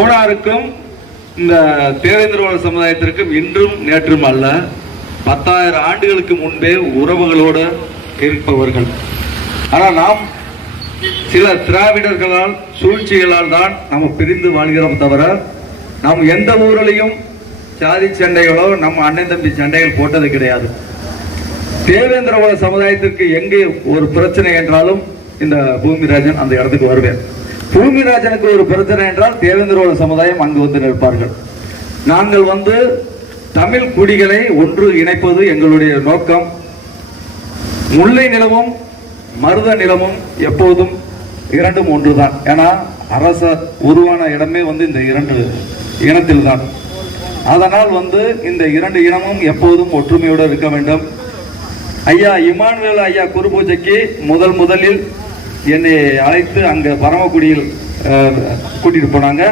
போனாருக்கும் இந்த தேவேந்திரவாத சமுதாயத்திற்கும் இன்றும் நேற்றும் அல்ல பத்தாயிரம் ஆண்டுகளுக்கு முன்பே உறவுகளோடு இருப்பவர்கள். ஆனால் நாம் சில திராவிடர்களால் சூழ்ச்சிகளால் தான் நம்ம பிரிந்து வாழ்கிறோம் தவிர நாம் எந்த ஊரிலையும் சாதி சண்டைகளோ நம்ம அண்ணன் தம்பி சண்டைகள் போட்டது கிடையாது. தேவேந்திரவாத சமுதாயத்திற்கு எங்கே ஒரு பிரச்சனை என்றாலும் இந்த பூமிராஜன் அந்த இடத்துக்கு வருவேன். பூமிராஜனுக்கு ஒரு பிரச்சனை என்றால் தேவேந்திரோட சமுதாயம் அங்கு வந்து நிற்பார்கள். நாங்கள் வந்து தமிழ் குடிகளை ஒன்று இணைப்பது எங்களுடைய நோக்கம். முல்லை நிலமும் மருத நிலமும் எப்போதும் இரண்டும் ஒன்றுதான். ஏன்னா அரச உருவான இடமே வந்து இந்த இரண்டு இனத்தில் தான் அதனால் வந்து இந்த இரண்டு இனமும் எப்போதும் ஒற்றுமையோடு இருக்க வேண்டும். ஐயா இமானுவேல் ஐயா குரு பூஜைக்கு முதல் முதலில் என்னை அழைத்து அங்க பரமக்குடியில் கூட்டிகிட்டு கூட்டிட்டு போனாங்க.